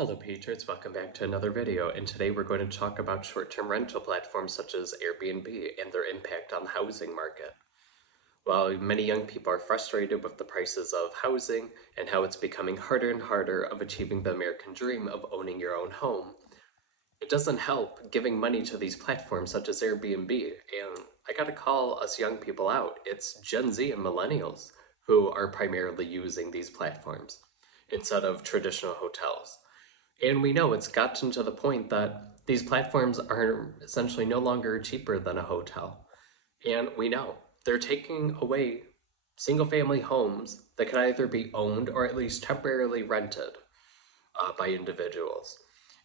Hello Patriots, welcome back to another video, and today we're going to talk about short-term rental platforms such as Airbnb and their impact on the housing market. While many young people are frustrated with the prices of housing and how it's becoming harder and harder of achieving the American dream of owning your own home, it doesn't help giving money to these platforms such as Airbnb, and I gotta call us young people out. It's Gen Z and millennials who are primarily using these platforms instead of traditional hotels. And we know it's gotten to the point that these platforms are essentially no longer cheaper than a hotel. And we know they're taking away single family homes that can either be owned or at least temporarily rented by individuals.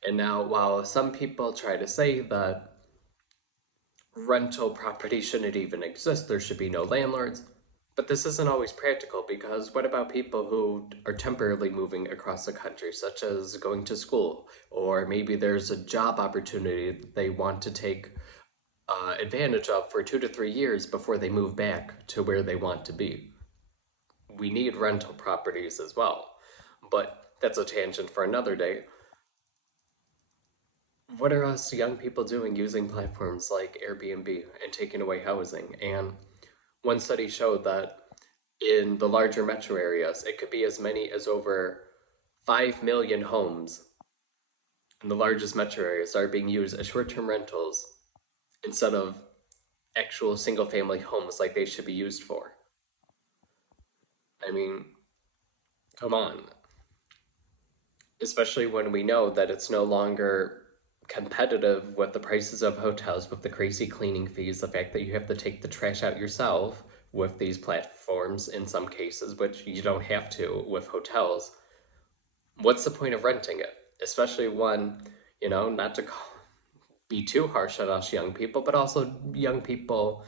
And now, while some people try to say that rental property shouldn't even exist, there should be no landlords, but this isn't always practical because what about people who are temporarily moving across the country, such as going to school, or maybe there's a job opportunity that they want to take advantage of for 2 to 3 years before they move back to where they want to be? We need rental properties as well, but that's a tangent for another day. What are us young people doing using platforms like Airbnb and taking away housing? And one study showed that in the larger metro areas, it could be as many as over 5 million homes in the largest metro areas are being used as short term rentals instead of actual single family homes like they should be used for. I mean, come on. Especially when we know that it's no longer competitive with the prices of hotels, with the crazy cleaning fees, the fact that you have to take the trash out yourself with these platforms in some cases, which you don't have to with hotels. What's the point of renting it? Especially when, not to be too harsh on us young people, but also young people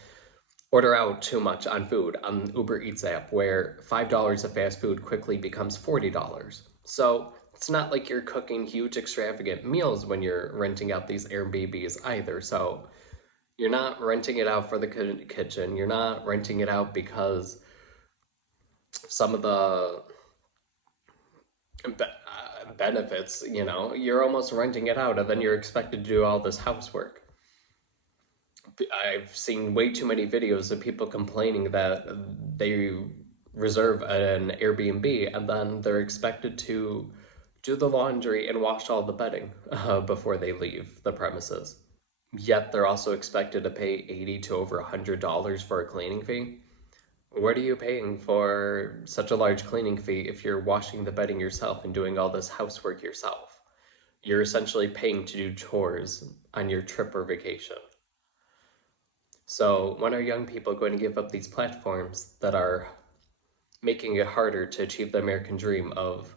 order out too much on food on Uber Eats app, where $5 of fast food quickly becomes $40. So it's not like you're cooking huge extravagant meals when you're renting out these Airbnbs either. So you're not renting it out for the kitchen. You're not renting it out because some of the benefits, you're almost renting it out and then you're expected to do all this housework. I've seen way too many videos of people complaining that they reserve an Airbnb and then they're expected to do the laundry and wash all the bedding before they leave the premises. Yet they're also expected to pay 80 to over $100 for a cleaning fee. What are you paying for such a large cleaning fee if you're washing the bedding yourself and doing all this housework yourself? You're essentially paying to do chores on your trip or vacation. So, when are young people going to give up these platforms that are making it harder to achieve the American dream of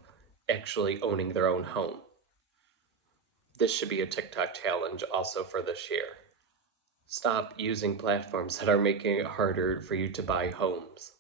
actually owning their own home? This should be a TikTok challenge also for this year. Stop using platforms that are making it harder for you to buy homes.